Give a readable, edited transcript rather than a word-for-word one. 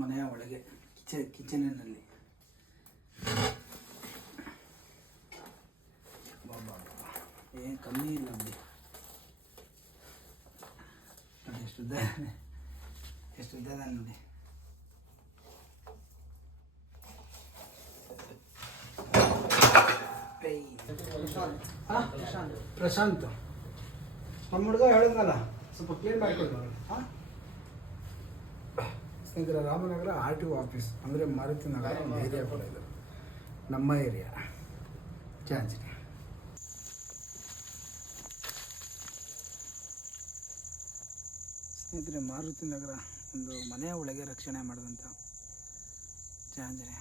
ಮನೆಯ ಒಳಗೆ ಕಿಚನಿನಲ್ಲಿ ಏನು ಕಮ್ಮಿ ಇಲ್ಲ ಬಿಡಿ. ನೋಡಿ ಎಷ್ಟು ಉದ್ದ ನೋಡಿ. ಪ್ರಶಾಂತ್ ನಮ್ಮ ಹುಡುಗ ಹೇಳಿದ್ನಲ್ಲ, ಸ್ವಲ್ಪ ಕ್ಲೀನ್ ಮಾಡಿಕೊಡ್ತಾರೆ. ಸ್ನೇಹಿತರೆ, ರಾಮನಗರ RTO ಆಫೀಸ್ ಅಂದರೆ ಮಾರುತಿ ನಗರ ಒಂದು ಏರಿಯಾ ಕೂಡ ಇದೆ, ನಮ್ಮ ಏರಿಯಾ ಚಾಂಚಿನಿ. ಸ್ನೇಹಿತರೆ, ಮಾರುತಿ ನಗರ ಒಂದು ಮನೆಯ ಒಳಗೆ ರಕ್ಷಣೆ ಮಾಡಿದಂಥ ಚಾಂಚಿನಿ.